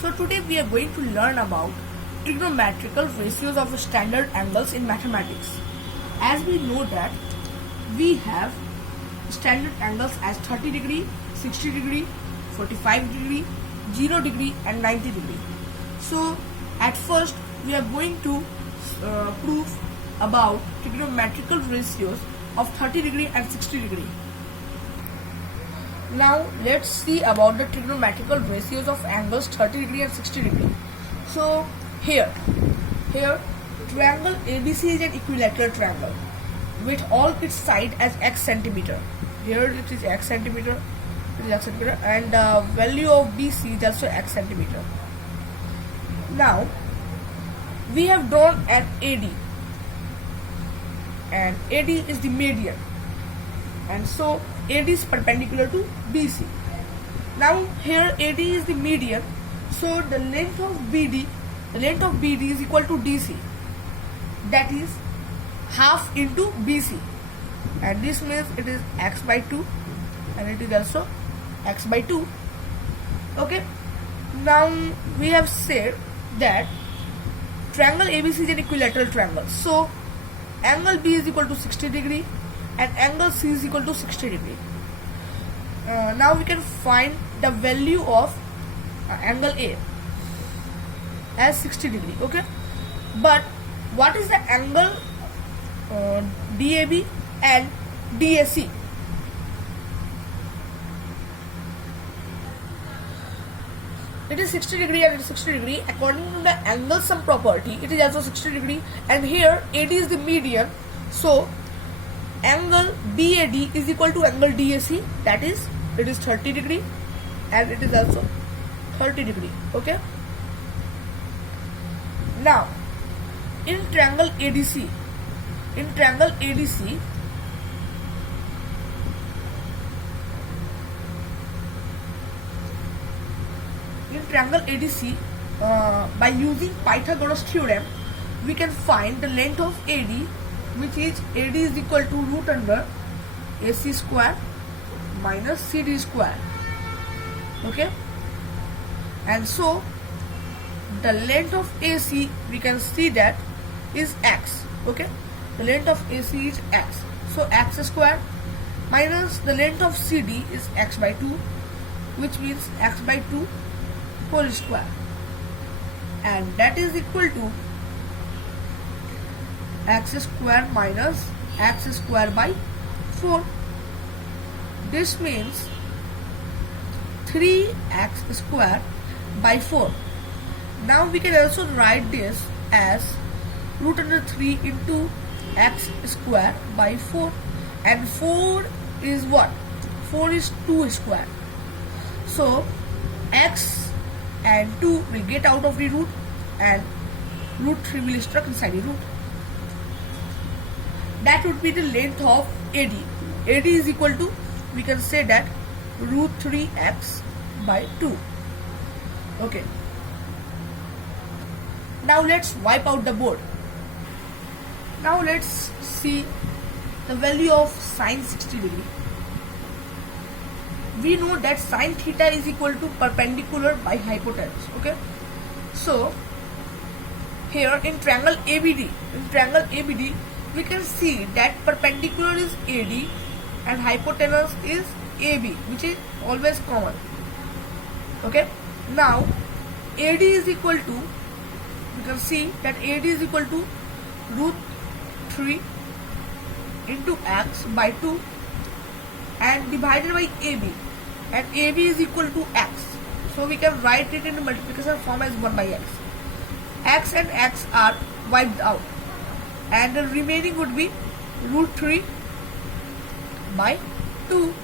So today we are going to learn about trigonometrical ratios of standard angles in mathematics. As we know that we have standard angles as 30 degree, 60 degree, 45 degree, 0 degree and 90 degree. So at first we are going to prove about trigonometrical ratios of 30 degree and 60 degree. Now let's see about the trigonometrical ratios of angles 30 degree and 60 degree. So here triangle ABC is an equilateral triangle with all its side as x centimeter. Here it is x centimeter, and the value of BC is also x centimeter. Now we have drawn an AD, and AD is the median, and so AD is perpendicular to BC. Now here AD is the median, so the length of BD is equal to DC, that is half into BC, and this means it is x by 2 and it is also x by 2. Okay, now we have said that triangle ABC is an equilateral triangle, so angle B is equal to 60 degree and angle C is equal to 60 degree. Now we can find the value of angle A as 60 degree. Okay, but what is the angle DAB and DAC? It is 60 degree and it is 60 degree. According to the angle sum property, it is also 60 degree, and here AD is the median, so angle BAD is equal to angle DAC, that is it is 30 degree and it is also 30 degree. Okay, now in triangle ADC, by using Pythagoras theorem, we can find the length of AD, which is AD is equal to root under AC square minus CD square. Okay, and so the length of AC, we can see that is x. Okay, the length of AC is x, so x square minus the length of CD is x by 2, which means x by 2 whole square, and that is equal to x square minus x square by 4. This means 3x square by 4. Now we can also write this as root under 3 into x square by 4, and 4 is what? 4 is 2 square. So x and 2 will get out of the root and root 3 will stuck inside the root. That would be the length of AD. AD is equal to, we can say that, root 3x by 2. Okay, now let's wipe out the board. Now let's see the value of sine 60 degree. We know that sine theta is equal to perpendicular by hypotenuse. Okay, so here in triangle ABD, we can see that perpendicular is AD and hypotenuse is AB, which is always common. Okay, now AD is equal to, we can see that AD is equal to root 3 into x by 2 and divided by AB, and AB is equal to x, so we can write it in the multiplication form as 1 by x. X and x are wiped out, and the remaining would be root 3 by 2.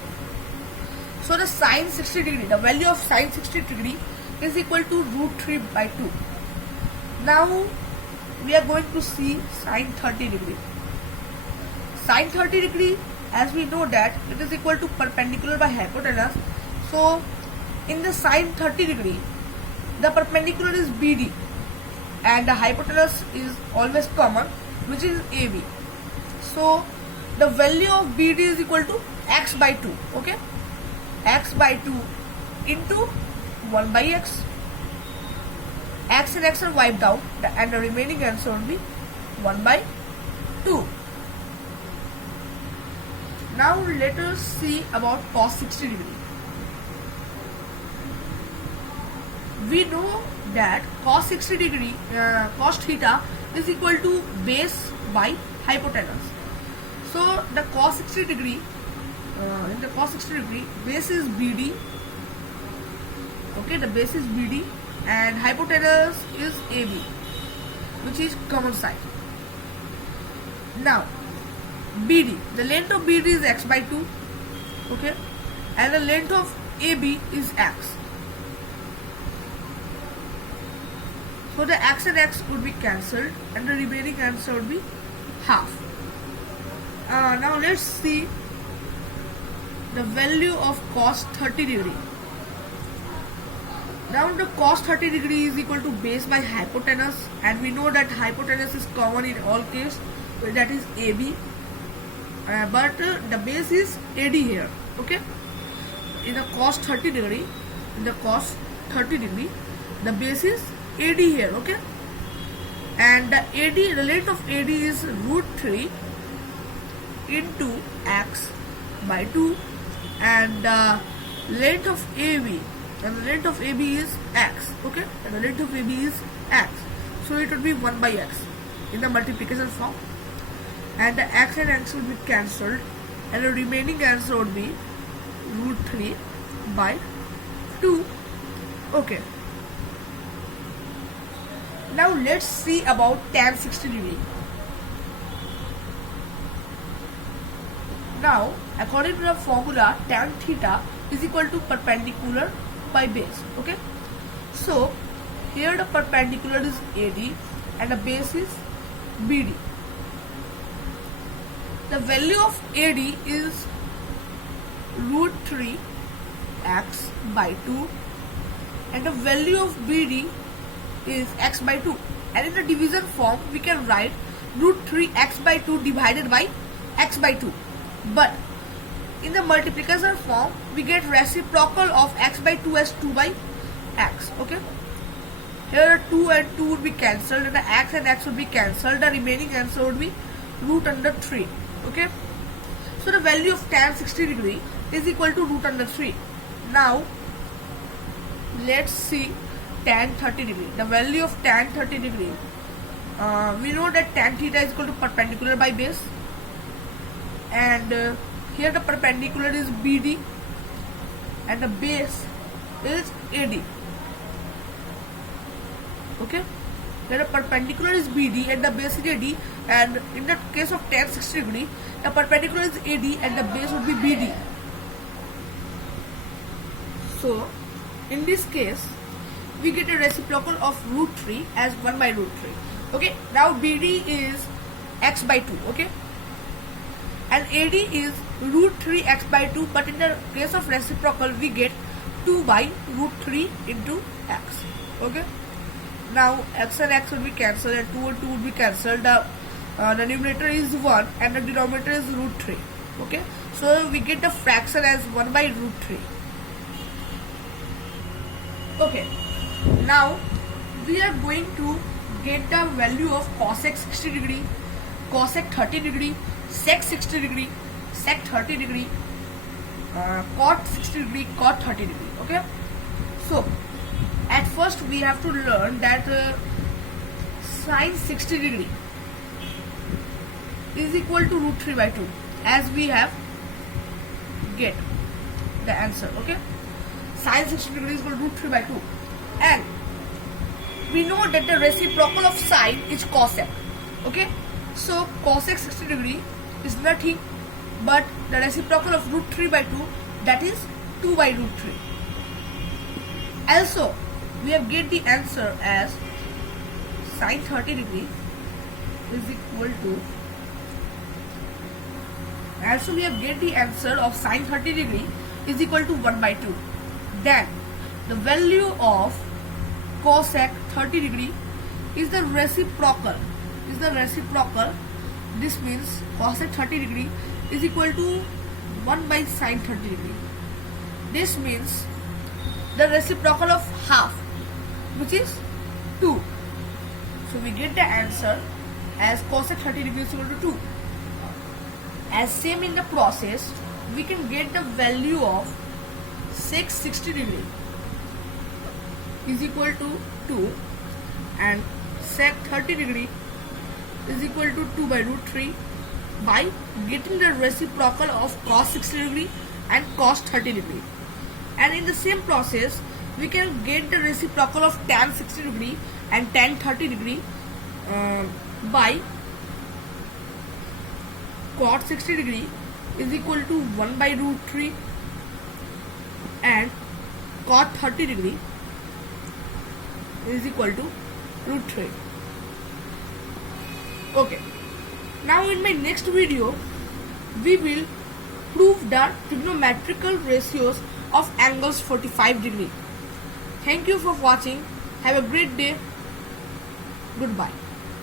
So the sine 60 degree, the value of sine 60 degree is equal to root 3 by 2. Now we are going to see sine 30 degree. Sine 30 degree, as we know that it is equal to perpendicular by hypotenuse, so in the sine 30 degree, the perpendicular is BD and the hypotenuse is always common, which is AB. So the value of BD is equal to x by 2. Okay, x by 2 into 1 by x. x and x are wiped out, and the remaining answer will be 1 by 2. Now let us see about cos 60 degree. We know that cos 60 degree, cos theta is equal to base by hypotenuse. So the cos 60 degree, in the cos 60 degree, base is BD. Okay, the base is BD and hypotenuse is AB, which is common side. Now BD, the length of BD is x by 2, okay, and the length of AB is x. So the x and x would be cancelled and the remaining answer would be half. Now let's see the value of cos 30 degree. Now the cos 30 degree is equal to base by hypotenuse, and we know that hypotenuse is common in all cases, that is AB, but the base is AD here, okay. In the cos 30 degree, the base is AD here, okay, and the length of AD is root 3 into x by 2, and the length of AB, is x, okay, and the length of AB is x, so it would be 1 by x in the multiplication form, and the x and x will be cancelled, and the remaining answer would be root 3 by 2, okay. Now let's see about tan 60 degree. Now according to the formula, tan theta is equal to perpendicular by base, okay. So here the perpendicular is AD and the base is BD. The value of AD is root 3 x by 2 and the value of BD is x by 2, and in the division form we can write root 3 x by 2 divided by x by 2, but in the multiplication form we get reciprocal of x by 2 as 2 by x, okay. Here 2 and 2 would be cancelled and the x and x would be cancelled, the remaining answer would be root under 3, okay. So the value of tan 60 degree is equal to root under 3. Now let's see tan 30 degree. The value of tan 30 degree, we know that tan theta is equal to perpendicular by base, and here the perpendicular is BD and the base is AD, okay. Here the perpendicular is BD and the base is AD, and in the case of tan 60 degree, the perpendicular is AD and the base would be BD. So in this case we get a reciprocal of root 3 as 1 by root 3, okay. Now BD is x by 2, okay, and AD is root 3 x by 2, but in the case of reciprocal we get 2 by root 3 into x, okay. Now x and x will be cancelled and 2 and 2 will be cancelled. The numerator is 1 and the denominator is root 3, okay. So we get the fraction as 1 by root 3, okay. Now we are going to get the value of cosec 60 degree, cosec 30 degree, sec 60 degree, sec 30 degree, cot 60 degree, cot 30 degree, okay. So at first we have to learn that sin 60 degree is equal to root 3 by 2, as we have get the answer, okay. Sin 60 degree is equal to root 3 by 2, and we know that the reciprocal of sine is cosec, okay. So cosec 60 degree is nothing but the reciprocal of root 3 by 2, that is 2 by root 3. Also we have get the answer as sin 30 degree is equal to, also we have get the answer of sin 30 degree is equal to 1 by 2. Then the value of cosec 30 degree is the reciprocal, this means cosec 30 degree is equal to 1 by sin 30 degree. This means the reciprocal of half, which is 2. So we get the answer as cosec 30 degrees is equal to 2. As same in the process, we can get the value of sec 60 degree is equal to 2 and sec 30 degree is equal to 2 by root 3 by getting the reciprocal of cos 60 degree and cos 30 degree. And in the same process, we can get the reciprocal of tan 60 degree and tan 30 degree by cot 60 degree is equal to 1 by root 3 and cot 30 degree is equal to root 3. Okay. Now in my next video, we will prove the trigonometrical ratios of angles 45 degree. Thank you for watching. Have a great day. Goodbye.